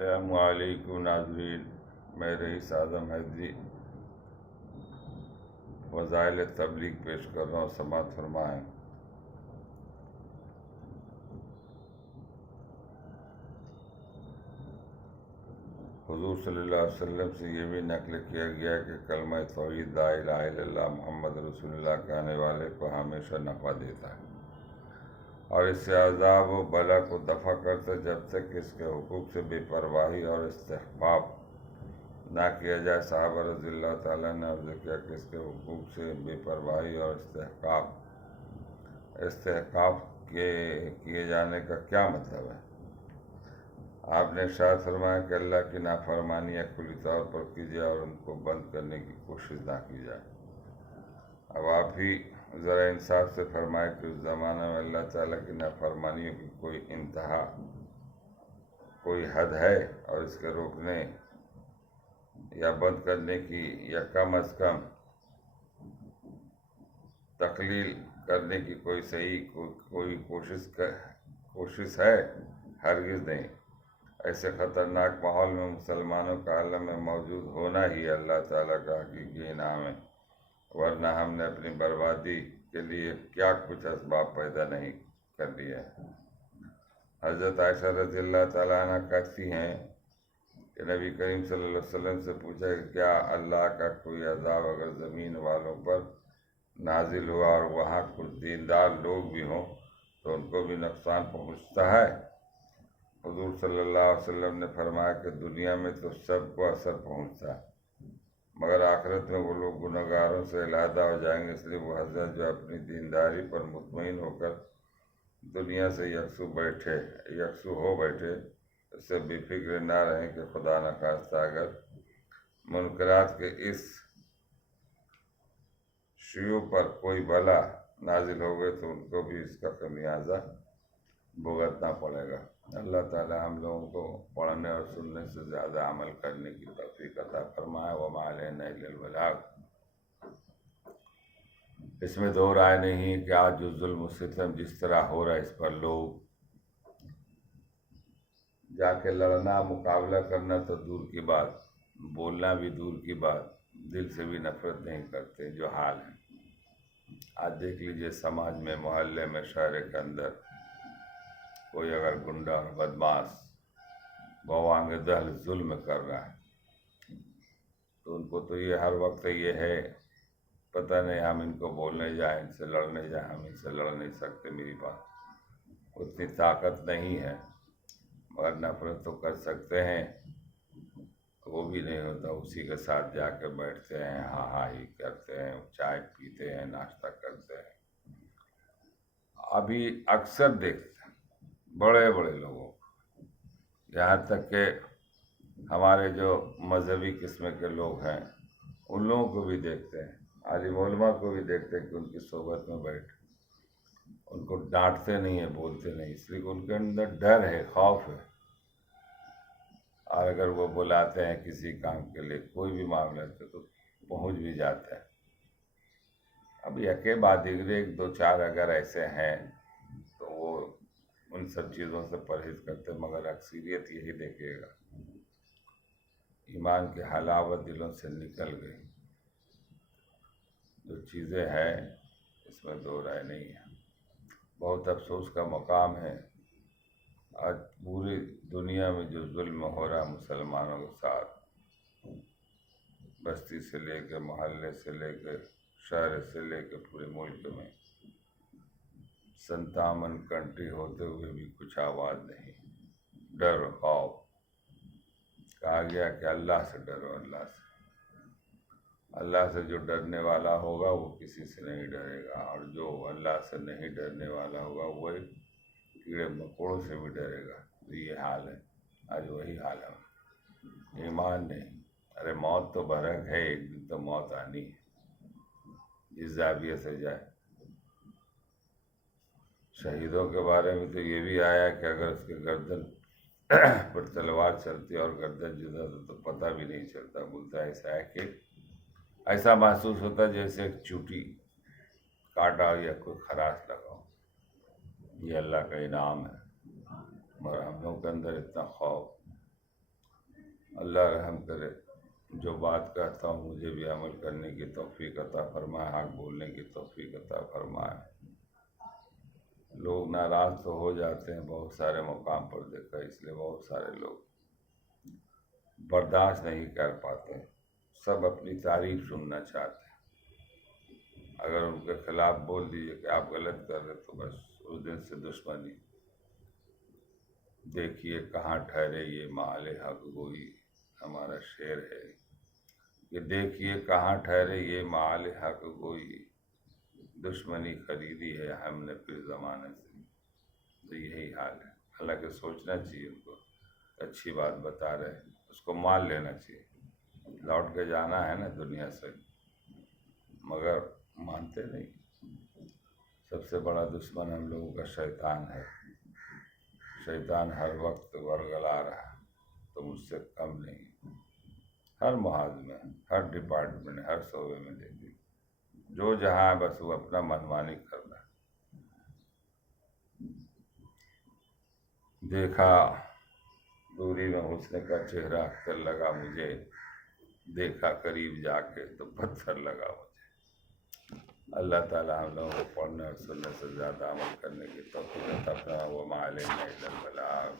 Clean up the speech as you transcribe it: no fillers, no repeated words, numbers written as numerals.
السلام علیکم ناظرین، میں رئیس اعظم حیدری وسائل تبلیغ پیش کر رہا ہوں، سماعت فرمائیں۔ حضور صلی اللہ علیہ وسلم سے یہ بھی نقل کیا گیا کہ کلمہ توحید لا الہ الا اللہ محمد رسول اللہ کہنے والے کو ہمیشہ نفع دیتا ہے اور اس سے عذاب و بلا کو دفع کرتا ہے، جب تک اس کے حقوق سے بے پرواہی اور استحباب نہ کیا جائے۔ صحابہ رضی اللہ تعالیٰ نے عرض کیا کہ اس کے حقوق سے بے پرواہی اور استحقاق کے کیے جانے کا کیا مطلب ہے؟ آپ نے ارشاد فرمایا کہ اللہ کی نافرمانیاں کھلی طور پر کیجیے اور ان کو بند کرنے کی کوشش نہ کی جائے۔ اب آپ ہی ذرا انصاف سے فرمائے کہ اس زمانہ میں اللہ تعالیٰ کی نافرمانیوں کی کوئی انتہا، کوئی حد ہے، اور اس کے روکنے یا بند کرنے کی یا کم از کم تقلیل کرنے کی کوئی صحیح کوئی کوشش ہے؟ ہرگز نہیں۔ ایسے خطرناک ماحول میں مسلمانوں کا عالم میں موجود ہونا ہی اللہ تعالیٰ کا حقیقی انعام ہے، ورنہ ہم نے اپنی بربادی کے لیے کیا کچھ اسباب پیدا نہیں کر لیے۔ حضرت عائشہ رضی اللہ تعالیٰ عنہ کہتی ہیں کہ نبی کریم صلی اللہ علیہ وسلم سے پوچھا کہ کیا اللہ کا کوئی عذاب اگر زمین والوں پر نازل ہوا اور وہاں کچھ دیندار لوگ بھی ہوں تو ان کو بھی نقصان پہنچتا ہے؟ حضور صلی اللہ علیہ وسلم نے فرمایا کہ دنیا میں تو سب کو اثر پہنچتا ہے، مگر آخرت میں وہ لوگ گنہگاروں سے علیحدہ ہو جائیں گے۔ اس لیے وہ حضرت جو اپنی دینداری پر مطمئن ہو کر دنیا سے یکسو ہو بیٹھے، اس سے بے فکر نہ رہیں کہ خدا نخواستہ اگر منکرات کے اس شیوع پر کوئی بلا نازل ہو گئے تو ان کو بھی اس کا خمیازہ بھگتنا پڑے گا۔ اللہ تعالی ہم لوگوں کو پڑھنے اور سننے سے زیادہ عمل کرنے کی توفیق عطا فرمائے۔ وما علینا الا البلاغ۔ اس میں دو رائے نہیں ہے کہ آج جو ظلم و ستم جس طرح ہو رہا ہے، اس پر لوگ جا کے لڑنا، مقابلہ کرنا تو دور کی بات، بولنا بھی دور کی بات، دل سے بھی نفرت نہیں کرتے، جو حال ہے۔ آج دیکھ لیجئے سماج میں، محلے میں، شہر کے اندر کوئی اگر گنڈا اور بدماش بوانگ دہل ظلم کر رہا ہے تو ان کو تو یہ ہر وقت یہ ہے پتہ نہیں ہم ان کو بولنے جائیں، ان سے لڑنے جائیں، ہم ان سے لڑ نہیں سکتے، میری بات اتنی طاقت نہیں ہے، مگر نفرت تو کر سکتے ہیں۔ وہ بھی نہیں ہوتا، اسی کے ساتھ جا کے بیٹھتے ہیں، ہاں ہاں ہی کرتے ہیں، چائے پیتے ہیں، ناشتہ کرتے ہیں۔ ابھی اکثر دیکھتے ہیں بڑے بڑے لوگوں کو، یہاں تک کہ ہمارے جو مذہبی قسم کے لوگ ہیں ان لوگوں کو بھی دیکھتے ہیں، عالم علماء کو بھی دیکھتے ہیں کہ ان کی صحبت میں بیٹھ ان کو ڈانٹتے نہیں ہیں، بولتے نہیں، اس لیے کہ ان کے اندر ڈر ہے، خوف ہے، اور اگر وہ بلاتے ہیں کسی کام کے لیے، کوئی بھی معاملہ ہے تو پہنچ بھی جاتا ہے۔ اب یکے بعد دیگرے ایک دو چار اگر ایسے ہیں تو وہ ان سب چیزوں سے پرہیز کرتے، مگر اکثریت یہی دیکھے گا ایمان کی حلاوت دلوں سے نکل گئی۔ جو چیزیں ہیں اس میں دو رائے نہیں ہے۔ بہت افسوس کا مقام ہے آج پوری دنیا میں جو ظلم ہو رہا ہے مسلمانوں کے ساتھ، بستی سے لے کے محلے سے لے کے شہر سے لے کے پورے ملک میں 57 کنٹری ہوتے ہوئے بھی کچھ آواز نہیں، ڈر و خوف۔ کہا گیا کہ اللہ سے ڈرو، اللہ سے جو ڈرنے والا ہوگا وہ کسی سے نہیں ڈرے گا، اور جو اللہ سے نہیں ڈرنے والا ہوگا وہ کیڑے مکوڑوں سے بھی ڈرے گا۔ تو یہ حال ہے آج، وہی حال ہے، ایمان نہیں۔ ارے موت تو برحق ہے، ایک دن تو موت آنی ہے، جس زاویے سے جائے۔ شہیدوں کے بارے میں تو یہ بھی آیا کہ اگر اس کے گردن پر تلوار چلتی اور گردن جدا تو پتہ بھی نہیں چلتا، بولتا ایسا ہے کہ ایسا محسوس ہوتا جیسے ایک چوٹی کاٹا یا کوئی خراش لگا ہو۔ یہ اللہ کا انعام ہے، مگر ہم لوگوں کے اندر اتنا خوف اللہ رحم کرے، جو بات کہتا ہوں مجھے بھی عمل کرنے کی توفیق عطا فرمائے، حق بولنے کی توفیق عطا فرمائے۔ لوگ ناراض تو ہو جاتے ہیں بہت سارے مقام پر دیکھا، اس لیے بہت سارے لوگ برداشت نہیں کر پاتے، سب اپنی تعریف سننا چاہتے ہیں۔ اگر ان کے خلاف بول دیجیے کہ آپ غلط کر رہے تو بس اس دن سے دشمنی۔ دیکھیے کہاں ٹھہرے یہ مال حق گوئی، ہمارا شعر ہے کہ دیکھیے کہاں ٹھہرے یہ مال حق گوئی، دشمنی خریدی ہے ہم نے پھر زمانے سے۔ تو یہی حال ہے، حالانکہ سوچنا چاہیے ان کو، اچھی بات بتا رہے ہیں اس کو مان لینا چاہیے، لوٹ کے جانا ہے نا دنیا سے، مگر مانتے نہیں۔ سب سے بڑا دشمن ہم لوگوں کا شیطان ہے، شیطان ہر وقت ورگلا رہا، تو مجھ سے کم نہیں، ہر محاذ میں، ہر ڈپارٹمنٹ، ہر شعبے میں دیکھیے، جو جہاں ہے بس وہ اپنا منمانی کر رہا ہے۔ دیکھا دوری میں حسن کا چہرہ اختر لگا مجھے، دیکھا قریب جا کے تو پتھر لگا مجھے۔ اللہ تعالیٰ ہم لوگوں کو پڑھنے اور سننے سے زیادہ عمل کرنے کی توفیق عطا فرمائے۔ وما علینا الا البلاغ۔